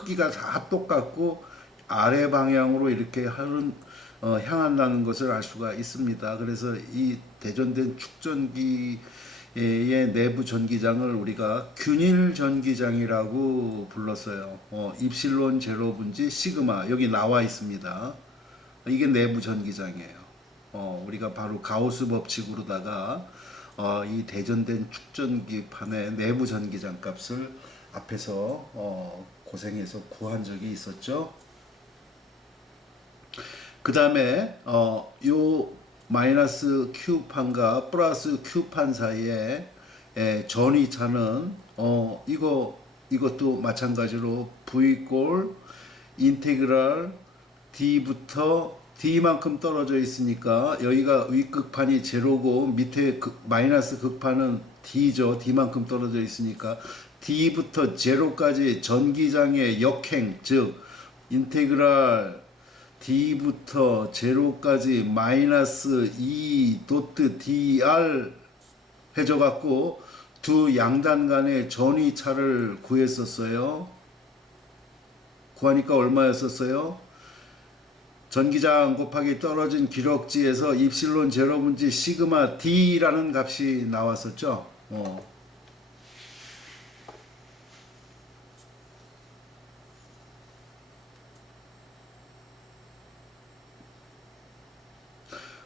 크기가 다 똑같고 아래 방향으로 이렇게 향한다는 것을 알 수가 있습니다. 그래서 이 대전된 축전기의 내부 전기장을 우리가 균일 전기장이라고 불렀어요. 입실론 제로 분지 시그마 여기 나와 있습니다. 이게 내부 전기장이에요. 우리가 바로 가우스 법칙으로다가 이 대전된 축전기판의 내부 전기장 값을 앞에서 고생해서 구한 적이 있었죠. 그 다음에 요 마이너스 Q판과 플러스 Q판 사이에 전위차는 이것도 마찬가지로 V 인테그랄 D부터 D만큼 떨어져 있으니까 여기가 윗극판이 제로고 밑에 마이너스 극판은 D죠. D만큼 떨어져 있으니까 D부터 제로까지 전기장의 역행, 즉 인테그랄 D부터 제로까지 마이너스 2 도트 DR 해줘 갖고 두 양단 간의 전위차를 구했었어요. 구하니까 얼마였었어요? 전기장 곱하기 떨어진 기럭지에서 입실론 제로분지 시그마 D라는 값이 나왔었죠.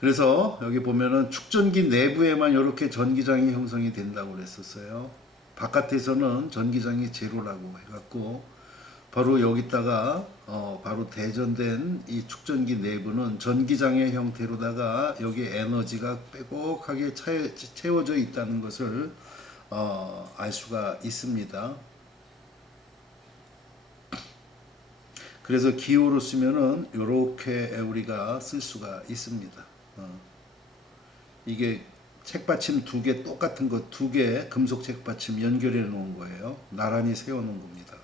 그래서 여기 보면은 축전기 내부에만 이렇게 전기장이 형성이 된다고 그랬었어요. 바깥에서는 전기장이 제로라고 해갖고 바로 여기다가 바로 대전된 이 축전기 내부는 전기장의 형태로다가 여기 에너지가 빼곡하게 채워져 있다는 것을 알 수가 있습니다. 그래서 기호로 쓰면은 이렇게 우리가 쓸 수가 있습니다. 이게 책받침 두 개 똑같은 거 두 개 금속 책받침 연결해 놓은 거예요. 나란히 세워 놓은 겁니다.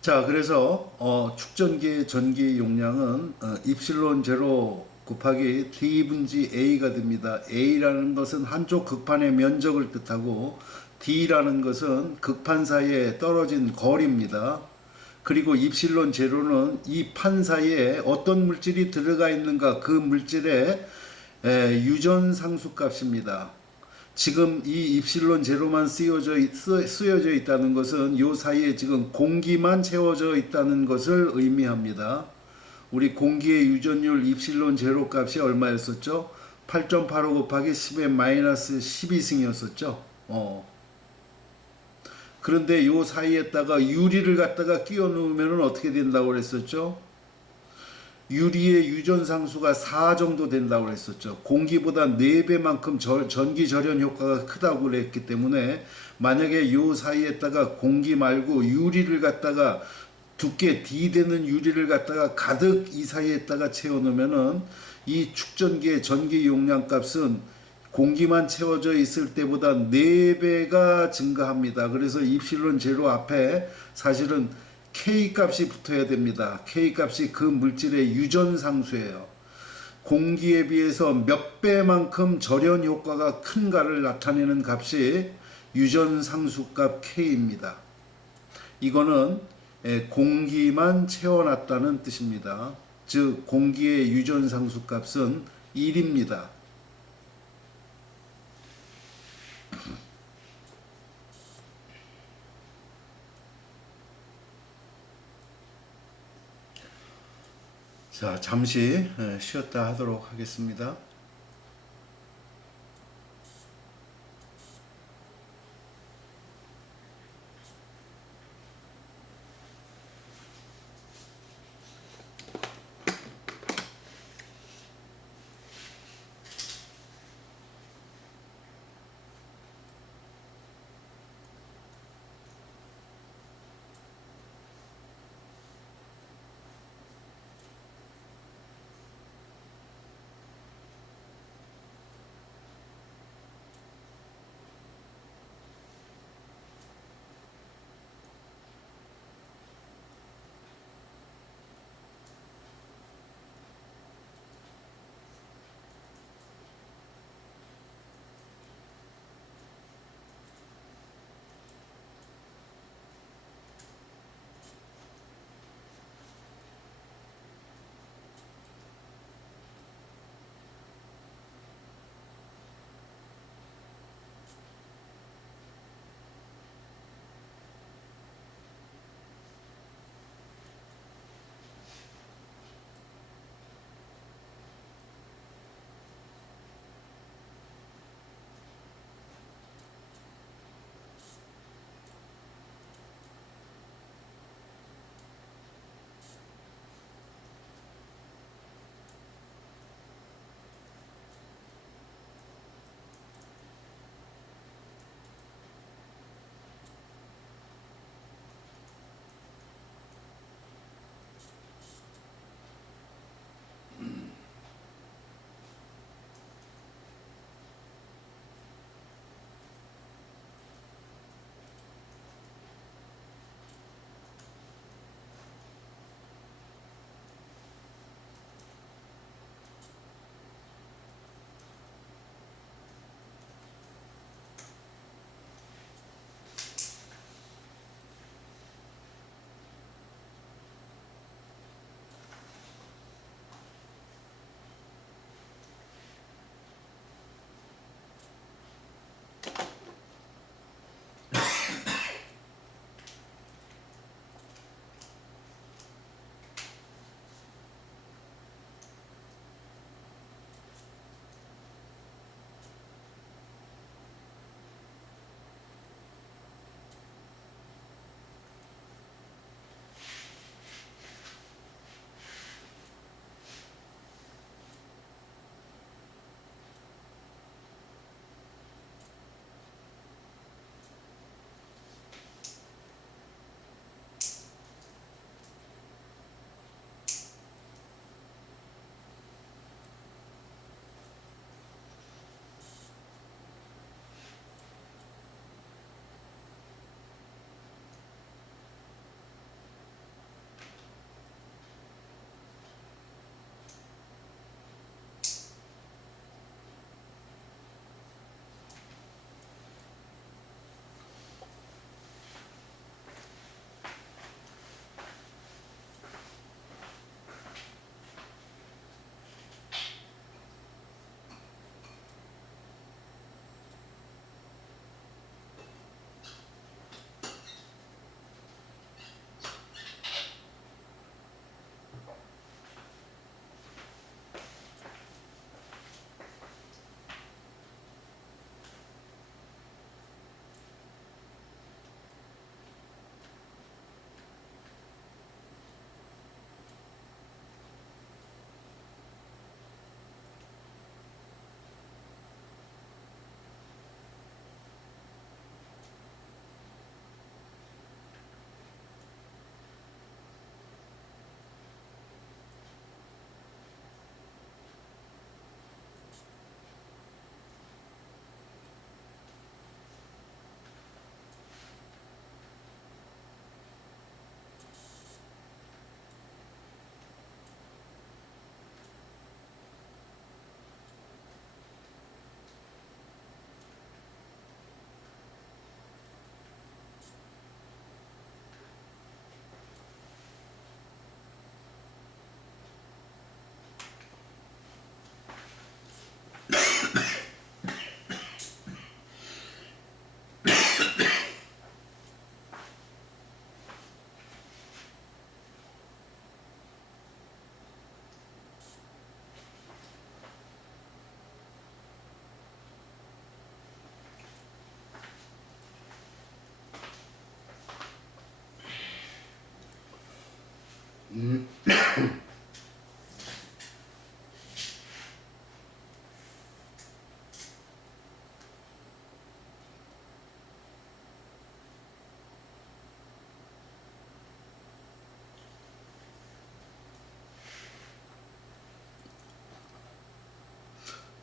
자, 그래서 축전기의 전기 용량은 입실론 제로 곱하기 D분지 A가 됩니다. A라는 것은 한쪽 극판의 면적을 뜻하고 D라는 것은 극판 사이에 떨어진 거리입니다. 그리고 입실론 제로는 이 판 사이에 어떤 물질이 들어가 있는가 그 물질의 유전 상수 값입니다. 지금 이 입실론 제로만 쓰여져 있다는 것은 이 사이에 지금 공기만 채워져 있다는 것을 의미합니다. 우리 공기의 유전율 입실론 제로 값이 얼마였었죠? 8.85 곱하기 10의 마이너스 12승이었었죠. 그런데 요 사이에다가 유리를 갖다가 끼워 넣으면 어떻게 된다고 그랬었죠? 유리의 유전 상수가 4 정도 된다고 그랬었죠. 공기보다 4배만큼 전기 절연 효과가 크다고 그랬기 때문에 만약에 요 사이에다가 공기 말고 유리를 갖다가 두께 D 되는 유리를 갖다가 가득 이 사이에다가 채워 놓으면은 이 축전기의 전기 용량 값은 공기만 채워져 있을 때보다 4배가 증가합니다. 그래서 입실론 제로 앞에 사실은 K 값이 붙어야 됩니다. K 값이 그 물질의 유전 상수예요. 공기에 비해서 몇 배만큼 절연 효과가 큰가를 나타내는 값이 유전 상수값 K입니다. 이거는 공기만 채워놨다는 뜻입니다. 즉 공기의 유전 상수값은 1입니다. 자, 잠시 쉬었다 하도록 하겠습니다.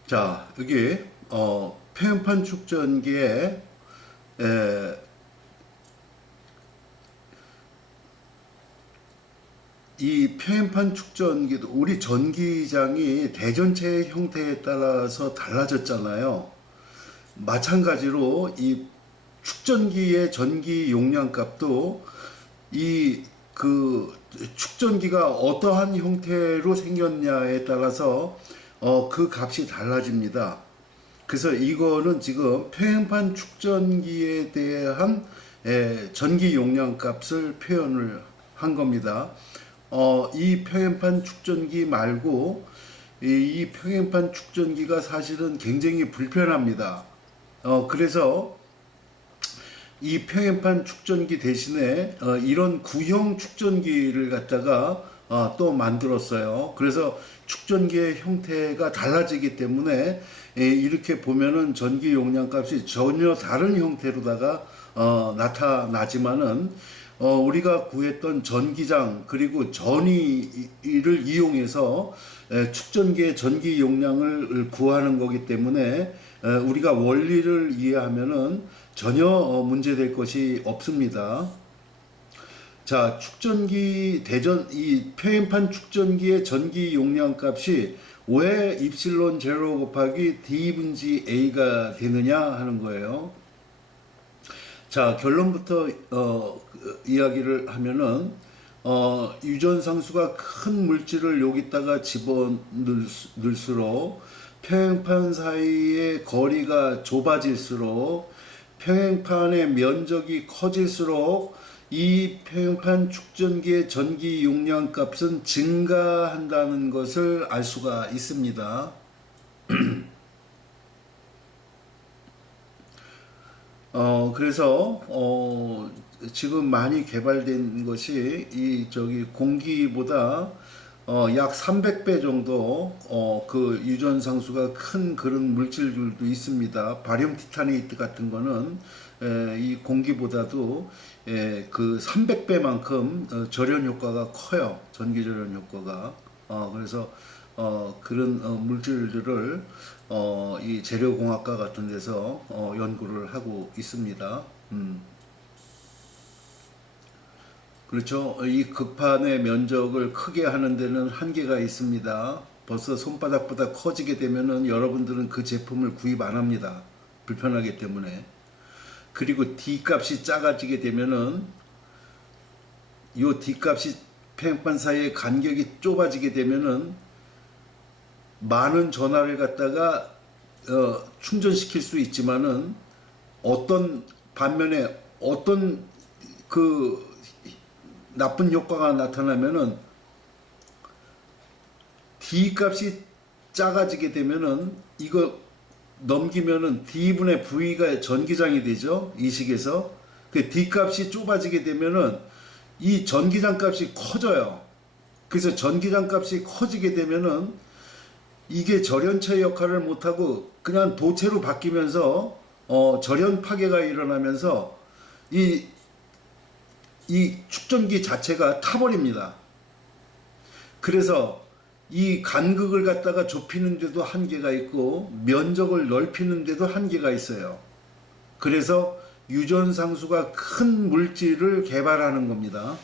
자, 여기 표현판 축전기에 에, 이 표현판 축전기도 우리 전기장이 대전체 형태에 따라서 달라졌잖아요. 마찬가지로 이 축전기의 전기 용량 값도 이 그 축전기가 어떠한 형태로 생겼냐에 따라서 그 값이 달라집니다. 그래서 이거는 지금 표현판 축전기에 대한 전기 용량 값을 표현을 한 겁니다. 이 표현판 축전기 말고 이 표현판 축전기가 사실은 굉장히 불편합니다. 그래서 이 표현판 축전기 대신에 이런 구형 축전기를 갖다가 또 만들었어요. 그래서 축전기의 형태가 달라지기 때문에 이렇게 보면은 전기 용량 값이 전혀 다른 형태로다가 나타나지만은 우리가 구했던 전기장 그리고 전위를 이용해서 축전기의 전기 용량을 구하는 거기 때문에 우리가 원리를 이해하면은 전혀 문제될 것이 없습니다. 자, 축전기 이 표현판 축전기의 전기 용량 값이 왜 입실론 제로 곱하기 d 분지 a가 되느냐 하는 거예요. 자, 결론부터 이야기를 하면은 유전상수가 큰 물질을 여기다가 집어넣을수록 표현판 사이의 거리가 좁아질수록 표현판의 면적이 커질수록 이 표현판 축전기의 전기 용량 값은 증가한다는 것을 알 수가 있습니다. 그래서 지금 많이 개발된 것이 이 공기보다 약 300배 정도 그 유전 상수가 큰 그런 물질들도 있습니다. 바륨 티타네이트 같은 거는 이 공기보다도 그 300배만큼 절연 효과가 커요. 전기 절연 효과가. 그래서 그런 물질들을 이 재료공학과 같은 데서 연구를 하고 있습니다. 그렇죠. 이 극판의 면적을 크게 하는 데는 한계가 있습니다. 벌써 손바닥보다 커지게 되면은 여러분들은 그 제품을 구입 안 합니다. 불편하기 때문에. 그리고 D 값이 작아지게 되면은 요 D 값이 표현판 사이의 간격이 좁아지게 되면은 많은 전화를 갖다가 충전시킬 수 있지만은 반면에 어떤 그 나쁜 효과가 나타나면은 D 값이 작아지게 되면은 이거 넘기면은 D분의 V가 전기장이 되죠. 이 식에서. 그 D 값이 좁아지게 되면은 이 전기장 값이 커져요. 그래서 전기장 값이 커지게 되면은 이게 절연체 역할을 못하고 그냥 도체로 바뀌면서 절연 파괴가 일어나면서 이 축전기 자체가 타버립니다. 그래서 이 간극을 갖다가 좁히는 데도 한계가 있고 면적을 넓히는 데도 한계가 있어요. 그래서 유전상수가 큰 물질을 개발하는 겁니다.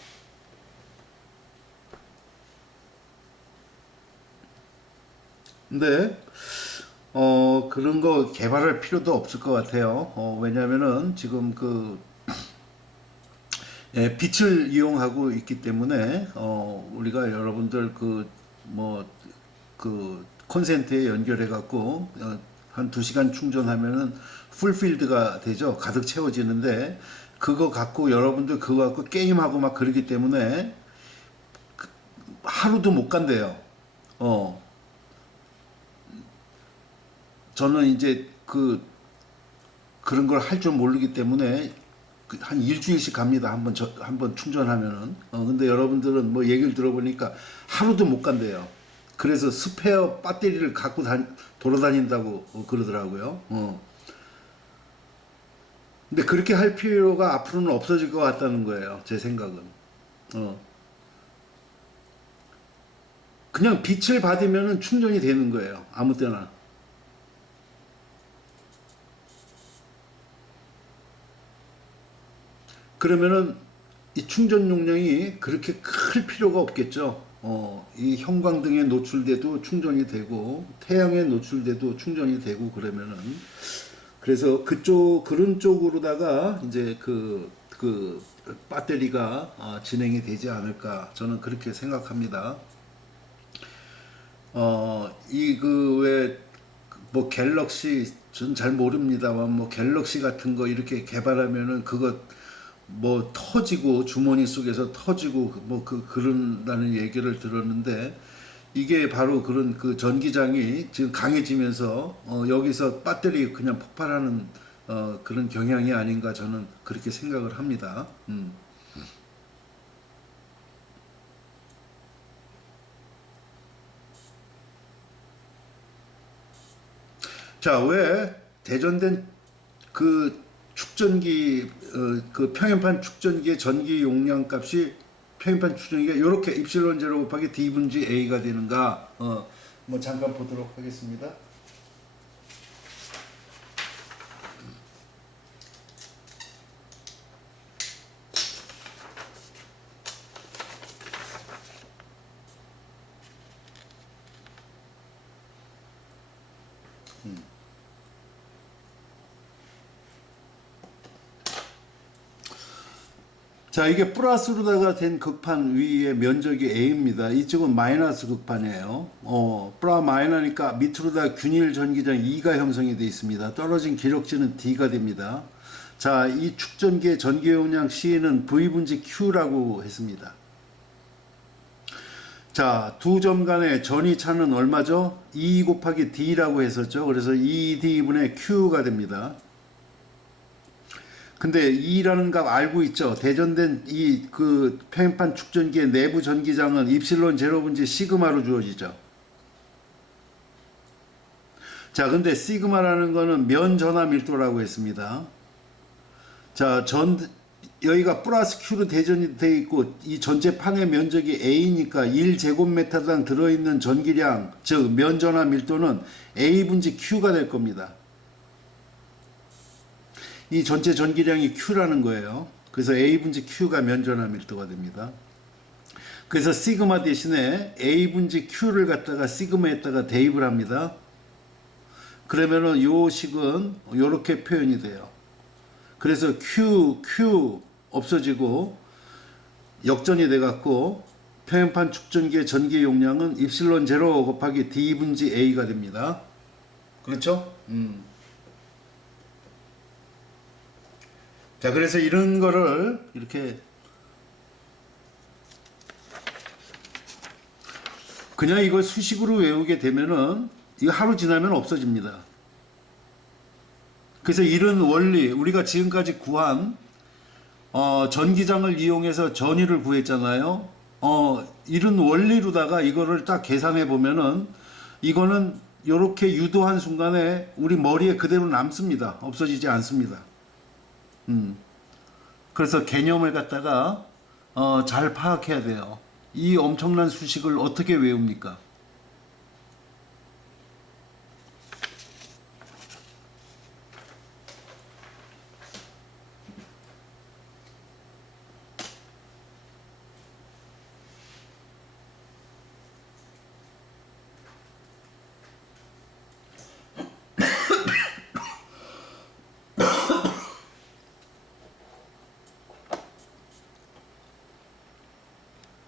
근데 그런 거 개발할 필요도 없을 것 같아요. 왜냐면은 지금 빛을 이용하고 있기 때문에 우리가 여러분들 콘센트에 연결해 갖고 한 2시간 충전하면은 풀필드가 되죠. 가득 채워지는데 그거 갖고 여러분들 그거 갖고 게임하고 막 그러기 때문에 하루도 못 간대요. 저는 이제 그런 걸 할 줄 모르기 때문에 한 일주일씩 갑니다. 한번 충전하면은. 근데 여러분들은 뭐 얘기를 들어보니까 하루도 못 간대요. 그래서 스페어 배터리를 갖고 돌아다닌다고 그러더라고요. 근데 그렇게 할 필요가 앞으로는 없어질 것 같다는 거예요. 제 생각은. 그냥 빛을 받으면 충전이 되는 거예요. 아무 때나. 그러면은 이 충전 용량이 그렇게 클 필요가 없겠죠. 이 형광등에 노출돼도 충전이 되고 태양에 노출돼도 충전이 되고 그러면은 그래서 그런 쪽으로다가 이제 그 배터리가 진행이 되지 않을까 저는 그렇게 생각합니다. 이 왜 뭐 갤럭시 전 잘 모릅니다만 뭐 갤럭시 같은 거 이렇게 개발하면은 그거 뭐 터지고 주머니 속에서 터지고 뭐 그런다는 얘기를 들었는데 이게 바로 그런 그 전기장이 지금 강해지면서 여기서 배터리 그냥 폭발하는 그런 경향이 아닌가 저는 그렇게 생각을 합니다. 자, 왜 대전된 그 축전기 그 평행판 축전기의 전기 용량 값이 평행판 축전기가 이렇게 입실론 제로 곱하기 d 분지 a가 되는가? 뭐 잠깐 보도록 하겠습니다. 자, 이게 플러스로다가 된 극판 위의 면적이 A입니다. 이쪽은 마이너스 극판이에요. 플러 마이너니까 밑으로다 균일 전기장 E가 형성이 되어 있습니다. 떨어진 기력지는 D가 됩니다. 자, 이 축전기의 전기 용량 C는 V분지 Q라고 했습니다. 자, 두 점 간의 전위 차는 얼마죠? E 곱하기 D라고 했었죠. 그래서 ED분의 Q가 됩니다. 근데 E라는 값 알고 있죠? 대전된 이 그 평행판 축전기의 내부 전기장은 입실론 제로분지 시그마로 주어지죠. 자, 근데 시그마라는 거는 면 전하 밀도라고 했습니다. 자, 여기가 플러스 Q로 대전이 돼 있고 이 전체 판의 면적이 A니까 1제곱미터당 들어있는 전기량, 즉 면 전하 밀도는 A분지 Q가 될 겁니다. 이 전체 전기량이 Q라는 거예요. 그래서 A분지 Q가 면전화 밀도가 됩니다. 그래서 시그마 대신에 A분지 Q를 갖다가 시그마에다가 대입을 합니다. 그러면은 요 식은 요렇게 표현이 돼요. 그래서 Q 없어지고 역전이 돼 갖고 평행판 축전기의 전기 용량은 입실론 제로 곱하기 D분지 A가 됩니다. 그렇죠? 자, 그래서 이런 거를 이렇게 그냥 이걸 수식으로 외우게 되면은 이거 하루 지나면 없어집니다. 그래서 이런 원리, 우리가 지금까지 구한 전기장을 이용해서 전위를 구했잖아요. 이런 원리로다가 이거를 딱 계산해 보면은 이거는 이렇게 유도한 순간에 우리 머리에 그대로 남습니다. 없어지지 않습니다. 그래서 개념을 갖다가 잘 파악해야 돼요. 이 엄청난 수식을 어떻게 외웁니까?